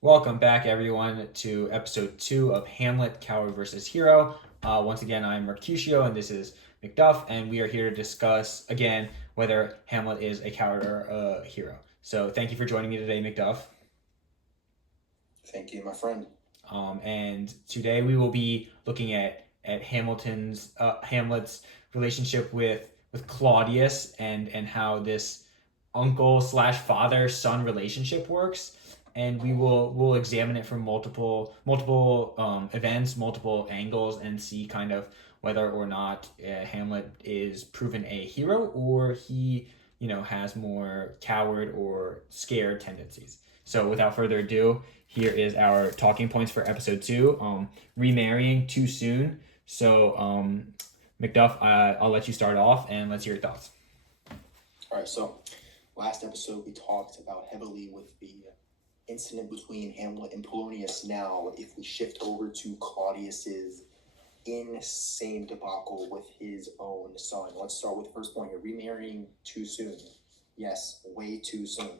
Welcome back, everyone, to episode 2 of Hamlet, Coward versus Hero. Once again, I'm Mercutio, and this is McDuff, and we are here to discuss, again, whether Hamlet is a coward or a hero. So thank you for joining me today, McDuff. Thank you, my friend. And today we will be looking at Hamlet's relationship with Claudius and how this uncle slash father son relationship works, and we'll examine it from multiple events, multiple angles, and see kind of whether or not Hamlet is proven a hero or he has more coward or scared tendencies. So without further ado, here is our talking points for episode 2. Remarrying too soon. So McDuff, I'll let you start off and let's hear your thoughts. All right, so last episode we talked about heavily with the incident between Hamlet and Polonius. Now, if we shift over to Claudius's insane debacle with his own son, let's start with the first point. You're remarrying too soon. Yes, way too soon.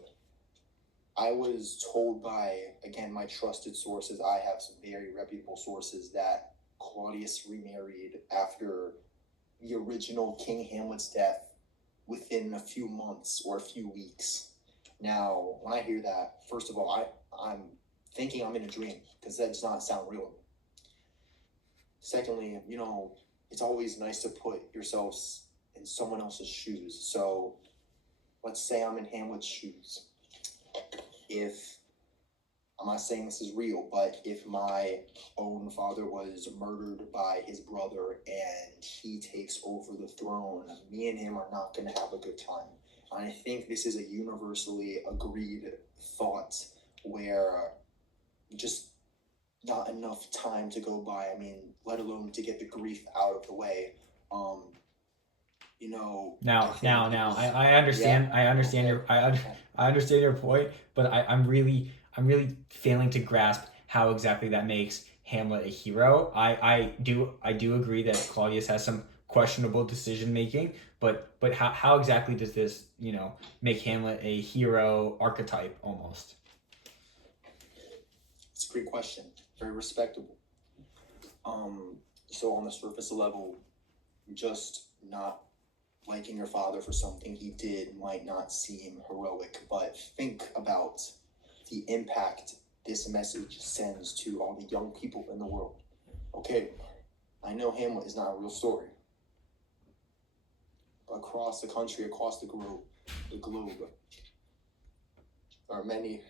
I was told by, again, my trusted sources, I have some very reputable sources, that Claudius remarried after the original King Hamlet's death within a few months or a few weeks. Now, when I hear that, first of all, I'm thinking I'm in a dream because that does not sound real. Secondly, it's always nice to put yourselves in someone else's shoes. So let's say I'm in Hamlet's shoes. If I'm not saying this is real, but if my own father was murdered by his brother and he takes over the throne, me and him are not going to have a good time. And I think this is a universally agreed thought where just not enough time to go by. I mean, let alone to get the grief out of the way. I understand. Yeah, I understand okay. I understand your point, but I'm really failing to grasp how exactly that makes Hamlet a hero. I do agree that Claudius has some questionable decision making, but how exactly does this make Hamlet a hero archetype almost? It's a great question. Very respectable. So on the surface level, just not liking your father for something he did might not seem heroic, but think about the impact this message sends to all the young people in the world. Okay, I know Hamlet is not a real story. Across the country, across the globe, there are many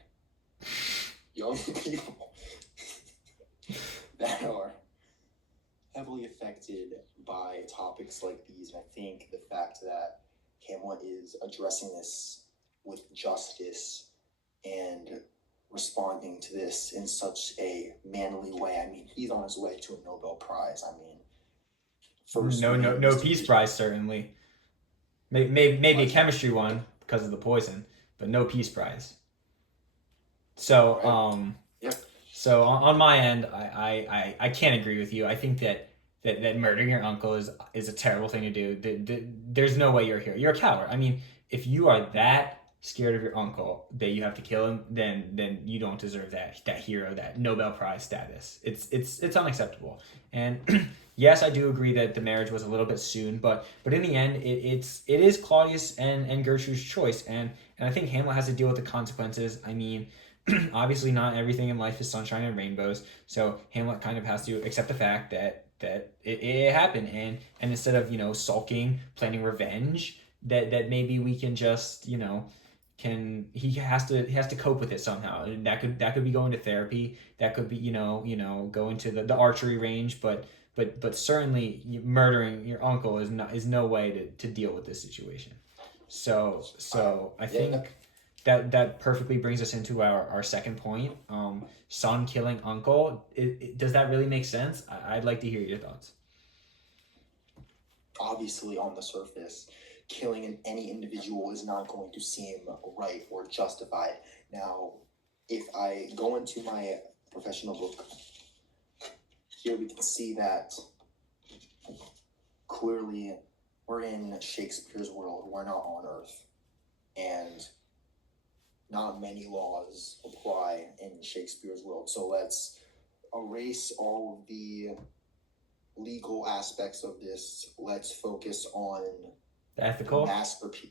young people that are heavily affected by topics like these. And I think the fact that Hamlet is addressing this with justice and responding to this in such a manly way. I mean, he's on his way to a Nobel Prize. I mean, first No peace prize certainly. Maybe a chemistry one because of the poison, but no peace prize. So Yep. So on my end, I can't agree with you. I think that murdering your uncle is a terrible thing to do. There's no way you're a hero. You're a coward. I mean, if you are that scared of your uncle that you have to kill him, then you don't deserve that hero, that Nobel Prize status. It's unacceptable. And yes, I do agree that the marriage was a little bit soon, but in the end, it is Claudius and Gertrude's choice, and I think Hamlet has to deal with the consequences. I mean, obviously not everything in life is sunshine and rainbows, so Hamlet kind of has to accept the fact that it happened, and instead of sulking, planning revenge, that maybe we can just can he has to cope with it somehow. That could be going to therapy, that could be going to the archery range, but certainly murdering your uncle is no way to deal with this situation. So I think that perfectly brings us into our second point. Son killing uncle. Does that really make sense? I'd like to hear your thoughts. Obviously, on the surface, killing any individual is not going to seem right or justified. Now, if I go into my professional book, here we can see that clearly we're in Shakespeare's world. We're not on Earth. And not many laws apply in Shakespeare's world. So let's erase all of the legal aspects of this. Let's focus on The the ethical. masterpiece.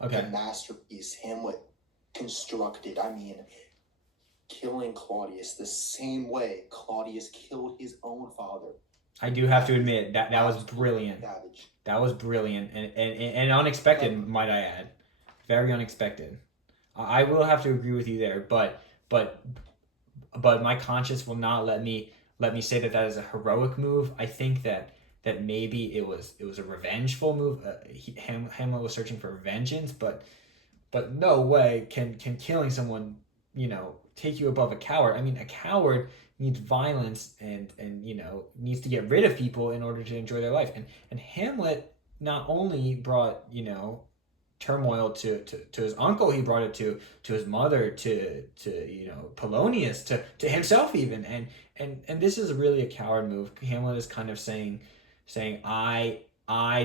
The Okay. masterpiece Hamlet constructed. I mean, killing Claudius the same way Claudius killed his own father. I do have to admit that was brilliant. Savage. That was brilliant and unexpected, might I add. Very unexpected. I will have to agree with you there, but my conscience will not let me say that is a heroic move. I think that maybe it was a revengeful move. Hamlet was searching for vengeance, but no way can killing someone, take you above a coward. I mean, a coward needs violence and needs to get rid of people in order to enjoy their life. And Hamlet not only brought, turmoil to his uncle, he brought it to his mother, to Polonius, to himself even. And this is really a coward move. Hamlet is kind of saying I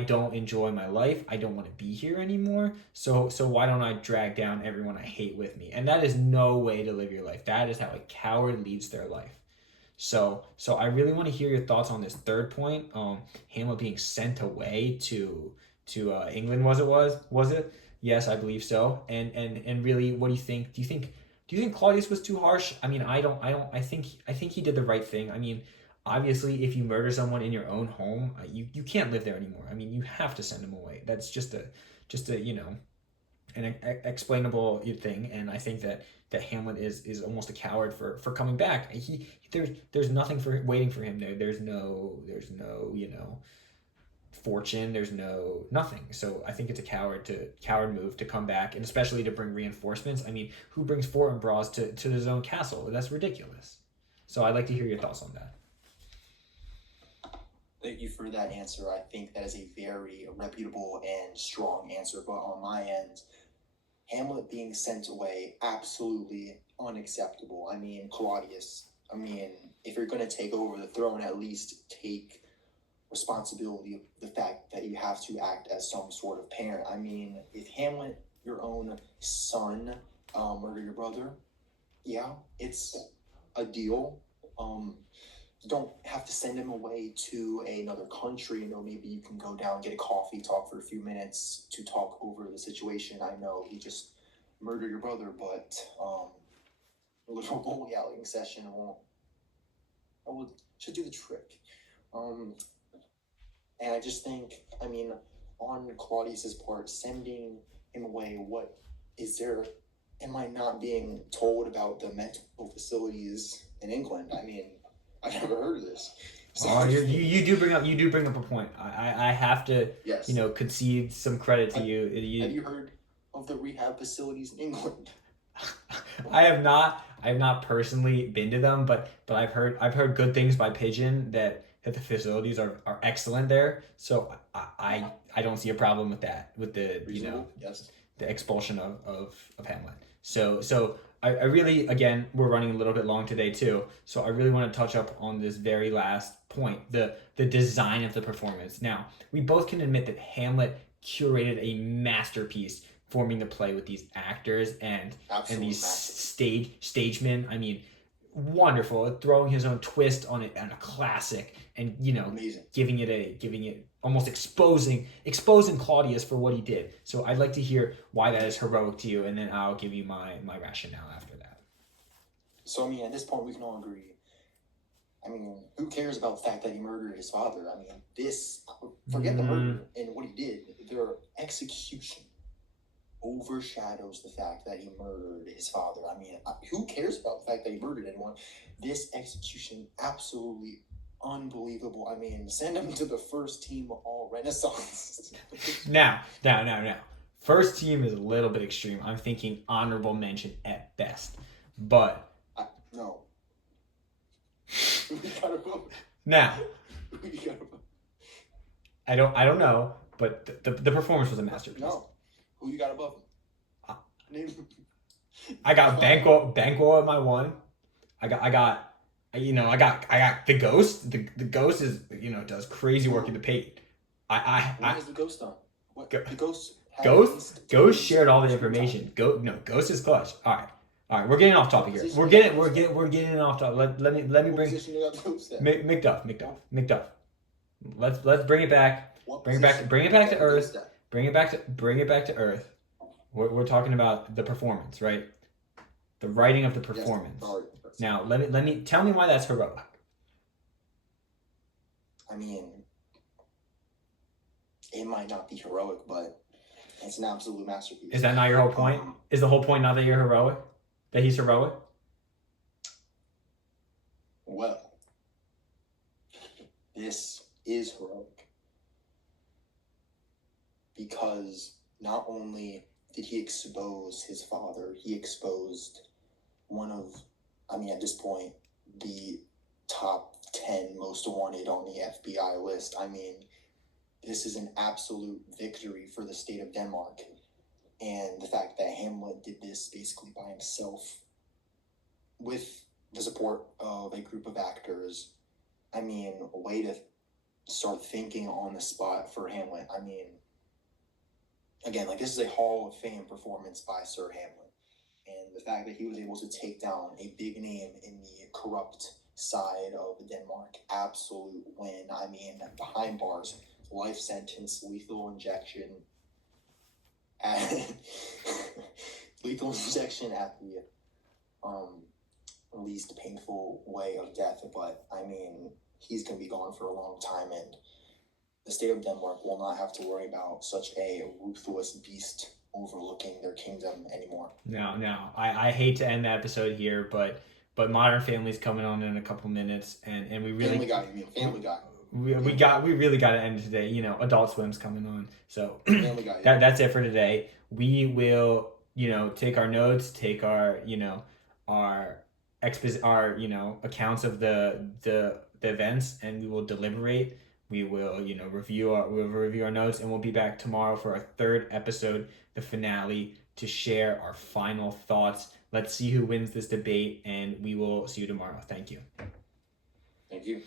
don't enjoy my life. I don't want to be here anymore. So why don't I drag down everyone I hate with me? And that is no way to live your life. That is how a coward leads their life. So I really want to hear your thoughts on this third point. Hamlet being sent away to England, was it? Yes, I believe so. And really, what do you think? Do you think Claudius was too harsh? I mean, I think he did the right thing. I mean, obviously, if you murder someone in your own home, you can't live there anymore. I mean, you have to send them away. That's just a an explainable thing. And I think that Hamlet is almost a coward for coming back. There's nothing for waiting for him there. There's no fortune. There's nothing. So I think it's a coward move to come back, and especially to bring reinforcements. I mean, who brings Fortinbras to his own castle? That's ridiculous. So I'd like to hear your thoughts on that. Thank you for that answer. I think that is a very reputable and strong answer. But on my end, Hamlet being sent away, absolutely unacceptable. I mean, Claudius, if you're going to take over the throne, at least take responsibility of the fact that you have to act as some sort of parent. I mean, if Hamlet, your own son, murder your brother, yeah, it's a deal. You don't have to send him away to another country. Maybe you can go down, get a coffee, talk for a few minutes to talk over the situation. I know he just murdered your brother, but a little bowling alley session should do the trick. And I just think, on Claudius's part, sending him away, what is there? Am I not being told about the mental facilities in England? I've never heard of this. So you do bring up a point. I have to yes. Concede some credit to you. Have you heard of the rehab facilities in England? I have not personally been to them, but I've heard good things by Pigeon that the facilities are excellent there. So I don't see a problem with that, with the yes. the expulsion of Hamlet. So I really, again, we're running a little bit long today too, so I really want to touch up on this very last point, the design of the performance. Now, we both can admit that Hamlet curated a masterpiece forming the play with these actors and these stagemen. I mean, wonderful, throwing his own twist on it, and a classic, and amazing. giving it almost exposing Claudius for what he did. So I'd like to hear why that is heroic to you, and then I'll give you my rationale after that. So at this point we can all agree. Who cares about the fact that he murdered his father? Forget the murder and what he did. Their execution overshadows the fact that he murdered his father. Who cares about the fact that he murdered anyone? This execution, absolutely unbelievable. Send him to the first team all Renaissance. Now. First team is a little bit extreme. I'm thinking honorable mention at best. But no. We gotta vote. Now. We gotta vote. I don't know, but the performance was a masterpiece. No. Who you got above him? I got Banquo at my one. I got the Ghost. The Ghost is does crazy work in the paint. What has the Ghost done? What the Ghost? Ghost shared all the information. Ghost is clutch. All right. All right, we're getting off topic here. position We're you getting got we're Joe getting we're getting off topic. Let me What bring position you got Joe Step? McDuff. Let's bring it back. What Bring it back. position Bring it you back to got Joe earth. Step? Bring it back to earth. We're talking about the performance, right? The writing of the performance. Yes, Now, let me tell me why that's heroic. I mean, it might not be heroic, but it's an absolute masterpiece. Is that not your whole point? Is the whole point not that you're heroic? That he's heroic? Well, this is heroic because not only did he expose his father, he exposed one of, I mean, at this point, the top 10 most wanted on the FBI list. I mean, this is an absolute victory for the state of Denmark. And the fact that Hamlet did this basically by himself with the support of a group of actors, I mean, a way to start thinking on the spot for Hamlet. I mean, again, like, this is a Hall of Fame performance by Sir Hamlet. And the fact that he was able to take down a big name in the corrupt side of Denmark, absolute win. I mean, behind bars, life sentence, lethal injection, lethal injection at the least painful way of death. But I mean, he's going to be gone for a long time, and the state of Denmark will not have to worry about such a ruthless beast overlooking their kingdom anymore. No. I hate to end the episode here, but Modern Family's coming on in a couple minutes, and we really Family Guy, you mean Family Guy. we really got to end today. You know, Adult Swim's coming on, so Family Guy. Yeah. that's it for today. We will, you know, take our notes, take our, you know, our accounts of the events, and we will deliberate. We will, you know, review our notes, and we'll be back tomorrow for our third episode, the finale, to share our final thoughts. Let's see who wins this debate, and we will see you tomorrow. Thank you. Thank you.